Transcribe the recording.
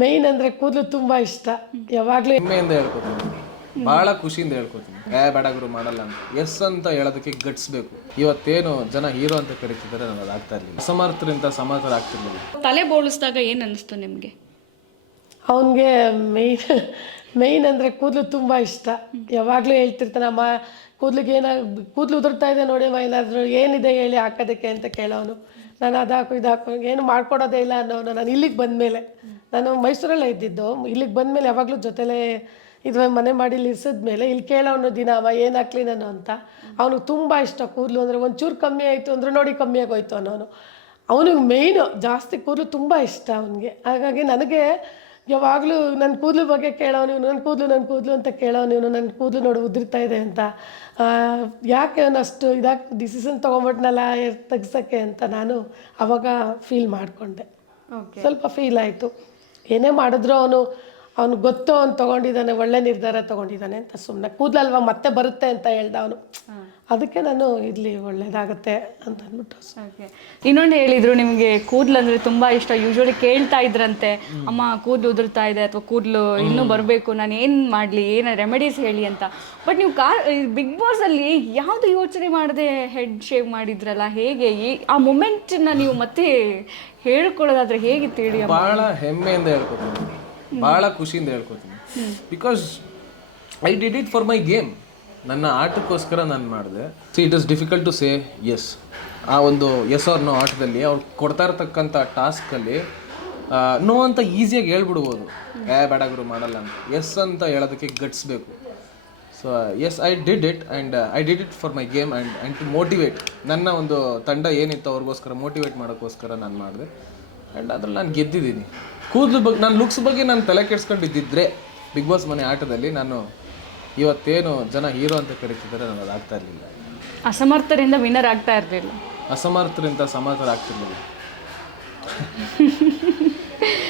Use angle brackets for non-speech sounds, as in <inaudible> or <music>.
Main ಅಂದ್ರೆ ಕೂದಲು ತುಂಬಾ ಇಷ್ಟ. ಯಾವಾಗ್ಲೂ ಹೆಮ್ಮೆಯಿಂದ ಹೇಳ್ಕೊತೀನಿ. ಬಹಳ ಖುಷಿಯಿಂದ ಹೇಳ್ಕೊತೀನಿ. ಏ ಬೇಡ ಗುರು ಮಾಡಲ್ಲ ಅಂತ. ಎಸ್ ಅಂತ ಹೇಳೋದಕ್ಕೆ ಗಟ್ಸ್ಬೇಕು. ಇವತ್ತೇನು ಜನ ಹೀರೋ ಅಂತ ಕರಿತಿದ್ದಾರೆ ನನಗೆ ಅದಾಗ್ತಾ ಆಗ್ತಾ ಇರಲಿಲ್ಲ. ಅಸಮರ್ಥರಿಂದ ಸಮರ್ಥರ ಆಗ್ತಿರ್ಲಿಲ್ಲ. ತಲೆ ಬೋಳಿಸಿದಾಗ ಏನು ಅನ್ನಿಸ್ತು ನಿಮಗೆ? ಅವನಿಗೆ ಮೇನ್ ಮೇಯ್ನ್ ಅಂದರೆ ಕೂದಲು ತುಂಬ ಇಷ್ಟ. ಯಾವಾಗಲೂ ಹೇಳ್ತಿರ್ತಾನೆ ಅಮ್ಮ ಕೂದ್ಲಿಗೆ ಏನ ಕೂದಲು ಉದುರ್ತಾ ಇದೆ ನೋಡಿ ಅಮ್ಮ ಏನಾದರೂ ಏನಿದೆ ಹೇಳಿ ಹಾಕೋದಕ್ಕೆ ಅಂತ ಕೇಳೋನು. ನಾನು ಅದು ಹಾಕು ಇದು ಹಾಕು ಏನು ಮಾಡ್ಕೊಡೋದೇ ಇಲ್ಲ ಅನ್ನೋನು. ನಾನು ಇಲ್ಲಿಗೆ ಬಂದಮೇಲೆ. ನಾನು ಮೈಸೂರಲ್ಲೇ ಇದ್ದಿದ್ದು. ಇಲ್ಲಿಗೆ ಬಂದಮೇಲೆ ಯಾವಾಗಲೂ ಜೊತೆಲೇ ಇದು ಮನೆ ಮಾಡಿ ಇಲ್ಲಿ ಇಳಿಸಿದ್ಮೇಲೆ ಇಲ್ಲಿ ಕೇಳೋನು ದಿನ ಅವ ಏನು ಹಾಕ್ಲಿ ನಾನು ಅಂತ. ಅವನಿಗೆ ತುಂಬ ಇಷ್ಟ ಕೂದಲು ಅಂದರೆ ಒಂಚೂರು ಕಮ್ಮಿ ಆಯಿತು ಅಂದರೆ ನೋಡಿ ಕಮ್ಮಿ ಆಗೋಯ್ತು ಅನ್ನೋನು. ಅವನಿಗೆ ಮೇಯ್ನು ಜಾಸ್ತಿ ಕೂದಲು ತುಂಬ ಇಷ್ಟ ಅವನಿಗೆ. ಹಾಗಾಗಿ ನನಗೆ ಯಾವಾಗಲೂ ನನ್ನ ಕೂದಲು ಬಗ್ಗೆ ಕೇಳೋನು ನನ್ನ ಕೂದಲು ನನ್ನ ಕೂದಲು ಅಂತ ಕೇಳೋನು ನನ್ನ ಕೂದಲು ನೋಡು ಉದುರ್ತಾ ಇದೆ ಅಂತ. ಯಾಕೆ ಅವನು ಅಷ್ಟು ಇದಾಗಿ ಡಿಸಿಷನ್ ತೊಗೊಂಬಿಟ್ನಲ್ಲ ತೆಗ್ಸೋಕ್ಕೆ ಅಂತ ನಾನು ಅವಾಗ ಫೀಲ್ ಮಾಡಿಕೊಂಡೆ. ಸ್ವಲ್ಪ ಫೀಲ್ ಆಯಿತು. ಏನೇ ಮಾಡಿದ್ರು ಅವನು ಅವನು ಗೊತ್ತು ಅವ್ನು ತಗೊಂಡಿದ್ದಾನೆ ಒಳ್ಳೆ ನಿರ್ಧಾರ ತಗೊಂಡಿದ್ದಾನೆ ಅಂತ ಸುಮ್ಮನೆ ಕೂದಲಲ್ವಾ ಮತ್ತೆ ಬರುತ್ತೆ ಅಂತ ಹೇಳ್ದ ಅವನು. ಅದಕ್ಕೆ ನಾನು ಇಲ್ಲಿ ಒಳ್ಳೇದಾಗುತ್ತೆ ಅಂತ ಅಂದ್ಬಿಟ್ಟು. ಓಕೆ. ಇನ್ನೊಂದು ಹೇಳಿದ್ರು ನಿಮಗೆ ಕೂದಲು ಅಂದ್ರೆ ತುಂಬಾ ಇಷ್ಟ. ಯೂಶ್ವಲಿ ಕೇಳ್ತಾ ಇದ್ರಂತೆ ಅಮ್ಮ ಕೂದಲು ಉದುರ್ತಾ ಇದೆ ಅಥವಾ ಕೂದಲು ಇನ್ನೂ ಬರಬೇಕು ನಾನು ಏನು ಮಾಡಲಿ ಏನು ರೆಮಿಡೀಸ್ ಹೇಳಿ ಅಂತ. ಬಟ್ ನೀವು ಕಾ ಬಿಗ್ ಬಾಸಲ್ಲಿ ಯಾವುದು ಯೋಚನೆ ಮಾಡದೆ ಹೆಡ್ ಶೇವ್ ಮಾಡಿದ್ರಲ್ಲ ಹೇಗೆ? ಈ- ಆ ಮೂಮೆಂಟನ್ನ ನೀವು ಮತ್ತೆ ಹೇಳ್ಕೊಳ್ಳೋದಾದ್ರೆ ಹೇಗೆ ತಿಳಿ ಅಮ್ಮ? ಭಾಳ ಹೆಮ್ಮೆಯಿಂದ ಹೇಳ್ಕೊತೀನಿ ಭಾಳ ಖುಷಿಯಿಂದ ಹೇಳ್ಕೊತೀನಿ. Because I did it for my game ನನ್ನ ಆಟಕ್ಕೋಸ್ಕರ ನಾನು ಮಾಡಿದೆ. So it is difficult to say yes ಆ ಒಂದು ಎಸ್ ಅವ್ರ ನೋ ಆಟದಲ್ಲಿ ಅವ್ರು ಕೊಡ್ತಾ ಇರತಕ್ಕಂಥ ಟಾಸ್ಕಲ್ಲಿ ನೋ ಅಂತ ಈಸಿಯಾಗಿ ಹೇಳ್ಬಿಡ್ಬೋದು. ಏ, ಬೇಡ ಗುರು, ಮಾಡಲ್ಲ ಅಂತ. ಎಸ್ ಅಂತ ಹೇಳೋದಕ್ಕೆ ಗಟ್ಸ್ಬೇಕು so yes I did it and I did it for my game and and to motivate ನನ್ನ ಒಂದು ತಂಡ ಏನಿತ್ತು ಅವ್ರಿಗೋಸ್ಕರ ಮೋಟಿವೇಟ್ ಮಾಡೋಕ್ಕೋಸ್ಕರ ನಾನು ಮಾಡಿದೆ. ಆ್ಯಂಡ್ ಅದ್ರಲ್ಲಿ ನಾನು ಗೆದ್ದಿದ್ದೀನಿ. ಕೂದಲು ಬಗ್ಗೆ ನನ್ನ ಲುಕ್ಸ್ ಬಗ್ಗೆ ನಾನು ತಲೆ ಕೆಡ್ಸ್ಕೊಂಡಿದ್ದಿದ್ರೆ ಬಿಗ್ ಬಾಸ್ ಮನೆ ಆಟದಲ್ಲಿ ನಾನು ಇವತ್ತೇನು ಜನ ಹೀರೋ ಅಂತ ಕರಿತಿದ್ದಾರೆ ನನಗೆ ಅದಾಗ್ತಾ ಆಗ್ತಾ ಇರಲಿಲ್ಲ. ಅಸಮರ್ಥರಿಂದ ವಿನ್ನರ್ ಆಗ್ತಾ ಇರಲಿಲ್ಲ. ಅಸಮರ್ಥರಿಂದ ಸಮರ್ಥರ ಆಗ್ತಿರ್ಲಿಲ್ಲ <laughs>